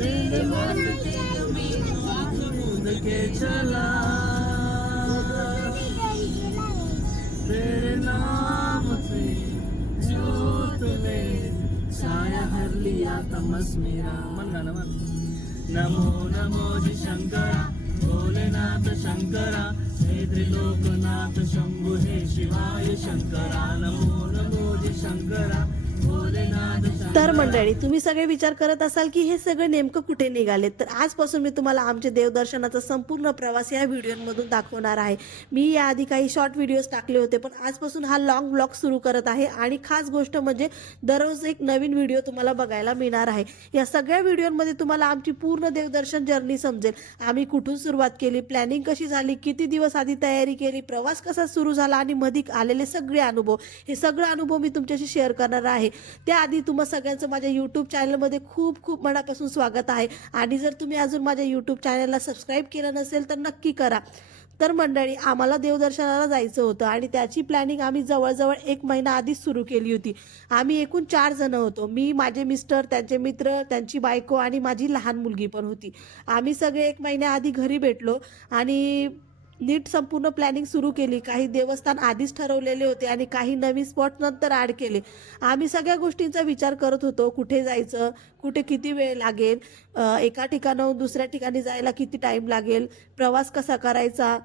तेरे वास्ते जमीन आँख मूंद के चला, तेरे नाम पे ज्योत में छाया हर लिया तमस मेरा। मन गाना मन। नमो नमो जी शंकरा, भोलेनाथ शंकरा, हे त्रिलोकनाथ शंभु हे शिवाय शंकरा। नमो नमो जी शंकरा, भोलेनाथ शंकरा। तर मंडळी, तुम्ही सगळे विचार करत असाल की हे सगळे नेमकं कुठे निघाले, तर आजपासून मी तुम्हाला आमचे देवदर्शनाचा संपूर्ण प्रवास या व्हिडिओमधून दाखवणार आहे। मी याआधी काही शॉर्ट व्हिडिओज टाकले होते, पण आजपासून हा लॉंग ब्लॉग सुरू करत आहे आणि खास गोष्ट म्हणजे दररोज एक नवीन व्हिडिओ तुम्हाला बघायला मिळणार आहे। या सगळ्या व्हिडिओमध्ये तुम्हाला आमची पूर्ण देवदर्शन जर्नी समजेल। आम्ही कुठून सुरुवात केली, प्लॅनिंग कशी झाली, किती दिवस आधी तयारी केली, प्रवास कसा सुरू झाला आणि मध्ये आलेले सगळे अनुभव, हे सगळे अनुभव मी तुमच्याशी शेअर करणार आहे। त्याआधी तुम्हा सगळ्यांचं माझ्या यूट्यूब चॅनलमध्ये खूप खूप मनापासून स्वागत आहे आणि जर तुम्ही अजून माझ्या यूट्यूब चॅनलला सबस्क्राईब केलं नसेल तर नक्की करा। तर मंडळी, आम्हाला देवदर्शनाला जायचं होतं आणि त्याची प्लॅनिंग आम्ही जवळजवळ 1 महिना आधीच सुरू केली होती। आम्ही एकूण 4 जण होतो, मी, माझे मिस्टर, त्यांचे मित्र, त्यांची बायको आणि माझी लहान मुलगी पण होती। आम्ही सगळे 1 महिन्याआधी घरी भेटलो आणि नीट संपूर्ण प्लॅनिंग सुरू केली। काही देवस्थान आधीच ठरवलेले होते आणि काही नवीन स्पॉट नंतर ॲड केले। आम्ही सगळ्या गोष्टींचा विचार करत होतो, कुठे जायचं, कुठे किती वेळ लागेल, एका ठिकाणाहून दुसऱ्या ठिकाणी जायला किती टाईम लागेल, प्रवास कसा करायचा,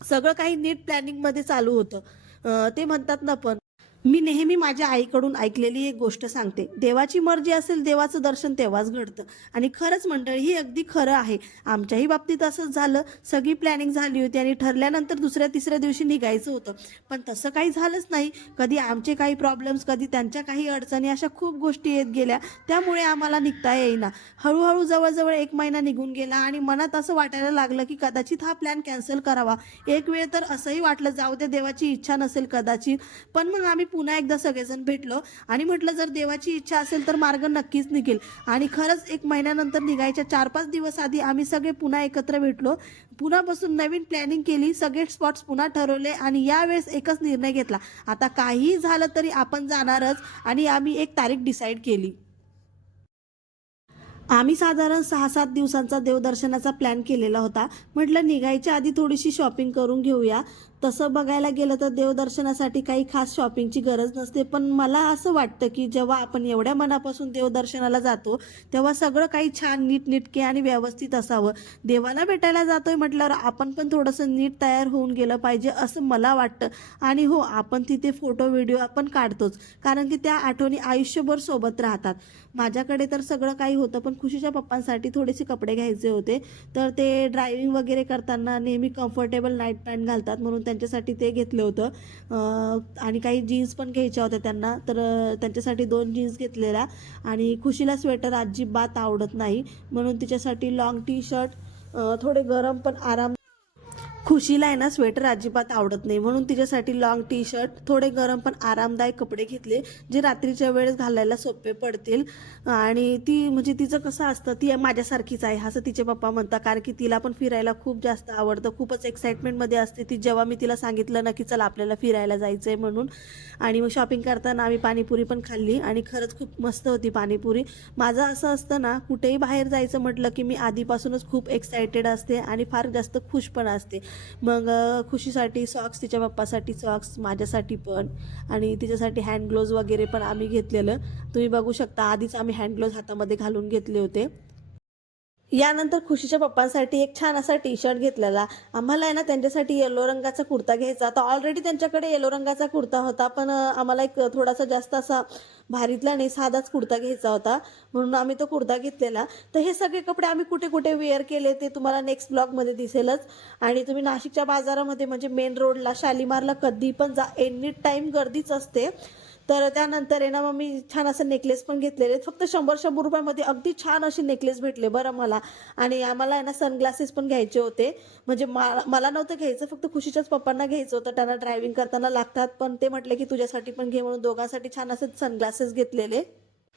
सगळं काही नीट प्लॅनिंगमध्ये चालू होतं। ते म्हणतात ना, पण मी नेहमी माझ्या आईकडून ऐकलेली एक गोष्ट सांगते, देवाची मर्जी असेल देवाचं दर्शन तेव्हाच घडतं। आणि खरंच मंडळी, ही अगदी खरं आहे। आमच्याही बाबतीत असंच झालं। सगळी प्लॅनिंग झाली होती आणि ठरल्यानंतर दुसऱ्या तिसऱ्या दिवशी निघायचं होतं, पण तसं काही झालंच नाही। कधी आमचे काही प्रॉब्लेम्स, कधी त्यांच्या काही अडचणी, अशा खूप गोष्टी येत गेल्या, त्यामुळे आम्हाला निघता येईना। हळूहळू जवळजवळ 1 महिना निघून गेला आणि मनात असं वाटायला लागलं की कदाचित हा प्लॅन कॅन्सल करावा। एक वेळ तर असंही वाटलं, जाऊ दे, देवाची इच्छा नसेल कदाचित। पण मग आम्ही पुन्हा एकदा सगळेजण भेटलो आणि म्हटलं, जर देवाची इच्छा असेल तर मार्ग नक्कीच निघेल। आणि खरंच 1 महिन्यानंतर निघायच्या 4-5 दिवस आधी आम्ही सगळे पुन्हा एकत्र भेटलो, पुन्हा बसून नवीन प्लॅनिंग केली, सगळे स्पॉट्स पुन्हा ठरवले आणि यावेळेस एकच निर्णय घेतला, आता काहीही झालं तरी आपण जाणारच। आणि आम्ही एक तारीख डिसाईड केली। आम्ही साधारण 6-7 दिवसांचा देवदर्शनाचा प्लॅन केलेला होता। म्हटलं निघायच्या आधी थोडीशी शॉपिंग करून घेऊया। तसं बघायला गेलं तर देवदर्शनासाठी काही खास शॉपिंगची गरज नसते, पण मला असं वाटतं की जेव्हा आपण एवढ्या मनापासून देवदर्शनाला जातो तेव्हा सगळं काही छान नीटनेटके आणि व्यवस्थित असावं। देवाला भेटायला जातोय म्हटल्यावर आपण पण थोडंसं नीट तयार होऊन गेलं पाहिजे असं मला वाटतं। आणि हो, आपण तिथे फोटो व्हिडिओ आपण काढतोच, कारण की त्या आठवणी आयुष्यभर सोबत राहतात। माझ्याकडे तर सगळं काही होतं, पण खुशीच्या पप्पांसाठी थोडेसे कपडे घ्यायचे होते, तर ते ड्रायव्हिंग वगैरे करताना नेहमी कम्फर्टेबल नाईट पॅन्ट घालतात, म्हणून त्यांच्यासाठी ते घेतलं होतं। आणि काही जीन्स पण घ्यायच्या होत्या त्यांना, तर त्यांच्यासाठी 2 जीन्स घेतलेल्या। आणि खुशीला स्वेटर अजिबात आवडत नाही, म्हणून तिच्यासाठी लॉंग टी शर्ट, थोडे गरम पण आराम, खुशीला आहे ना स्वेटर अजिबात आवडत नाही, म्हणून तिच्यासाठी लॉंग टी शर्ट, थोडे गरम पण आरामदायक कपडे घेतले, जे रात्रीच्या वेळेस घालायला सोपे पडतील। आणि ती म्हणजे तिचं कसं असतं, ती माझ्यासारखीच आहे असं तिचे पप्पा म्हणतात, कारण की तिला पण फिरायला खूप जास्त आवडतं, खूपच एक्साइटमेंटमध्ये असते ती जेव्हा मी तिला सांगितलं ना की चला आपल्याला फिरायला जायचं आहे म्हणून। आणि मग शॉपिंग करताना आम्ही पाणीपुरी पण खाल्ली आणि खरंच खूप मस्त होती पाणीपुरी। माझं असं असतं ना, कुठेही बाहेर जायचं म्हटलं की मी आधीपासूनच खूप एक्सायटेड असते आणि फार जास्त खुश पण असते। मग खुशीसाठी सॉक्स, तिच्या पप्पासाठी सॉक्स, माझ्यासाठी पण, आणि तिच्यासाठी हँड ग्लोव्ज वगैरे पण आम्ही घेतलेलं, तुम्ही बघू शकता। आधीच आम्ही हँड ग्लोव्ज हातामध्ये घालून घेतले होते। यानंतर खुशीच्या पप्पांसाठी एक छान असा टी शर्ट घेतलेला। आम्हाला आहे ना त्यांच्यासाठी येलो रंगाचा कुर्ता घ्यायचा होता। ऑलरेडी त्यांच्याकडे येलो रंगाचा कुर्ता होता, पण आम्हाला एक थोडासा जास्त असा भारीतला नाही, साधाच कुर्ता घ्यायचा होता, म्हणून आम्ही तो कुर्ता घेतलेला। तर हे सगळे कपडे आम्ही कुठे कुठे वेअर केले ते तुम्हाला नेक्स्ट ब्लॉगमध्ये दिसेलच। आणि तुम्ही नाशिकच्या बाजारामध्ये म्हणजे मेन रोडला शालीमारला कधी पण जा, एनी टाईम गर्दीच असते। तर त्यानंतर आहे ना मग मी छान असं नेकलेस पण घेतलेले, फक्त 100-100 रुपयामध्ये अगदी छान असे नेकलेस भेटले बरं मला। आणि आम्हाला आहे ना सनग्लासेस पण घ्यायचे होते, म्हणजे मला नव्हतं घ्यायचं, फक्त खुशीच्याच पप्पांना घ्यायचं होतं, त्यांना ड्रायव्हिंग करताना लागतात, पण ते म्हटले की तुझ्यासाठी पण घे, म्हणून दोघांसाठी छान असे सनग्लासेस घेतलेले।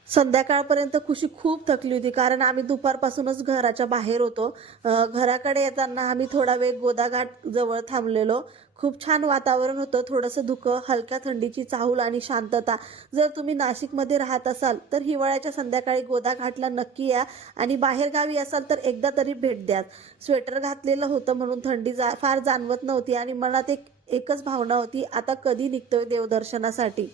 संध्याकाळपर्यंत खुशी खूप थकली होती, कारण आम्ही दुपारपासूनच घराच्या बाहेर होतो. घराकडे येताना आम्ही थोडा वेळ गोदाघाट जवळ थांबलेलो. खूप छान वातावरण होतं, थोडंसं धुकं, हलक्या थंडीची चाहूल आणि शांतता. जर तुम्ही नाशिकमध्ये राहत असाल तर हिवाळ्याच्या संध्याकाळी गोदाघाटला नक्की या आणि बाहेरगावी असाल तर एकदा तरी भेट द्या. स्वेटर घातलेलं होतं म्हणून थंडी फार जाणवत नव्हती आणि मनात एकच भावना होती, आता कधी निघतोय देवदर्शनासाठी.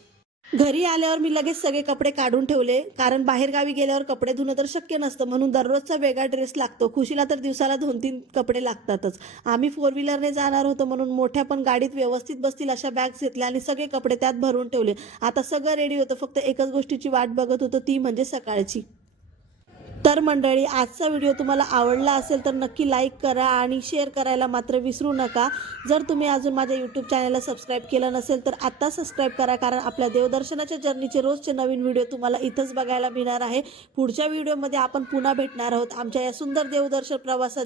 घरी आल्यावर मी लगेच सगळे कपडे काढून ठेवले, कारण बाहेरगावी गेल्यावर कपडे धुणं तर शक्य नसतं, म्हणून दररोजचा वेगळा ड्रेस लागतो. खुशीला तर दिवसाला 2-3 कपडे लागतातच. आम्ही 4 व्हीलरने जाणार होतो म्हणून मोठ्या पण गाडीत व्यवस्थित बसतील अशा बॅग्स घेतल्या आणि सगळे कपडे त्यात भरून ठेवले. आता सगळं रेडी होतं, फक्त एकच गोष्टीची वाट बघत होतो, ती म्हणजे सकाळची. तर मंडळी, आजचा व्हिडिओ तुम्हाला आवडला असेल तर नक्की लाईक करा आणि शेअर करायला मात्र विसरू नका. जर तुम्ही अजून माझ्या यूट्यूब चॅनलला सबस्क्राईब केलं नसेल तर आत्ता सबस्क्राईब करा, कारण आपल्या देवदर्शनाच्या जर्नीचे रोजचे नवीन व्हिडिओ तुम्हाला इथंच बघायला मिळणार आहे. पुढच्या व्हिडिओमध्ये आपण पुन्हा भेटणार आहोत आमच्या या सुंदर देवदर्शन प्रवासात.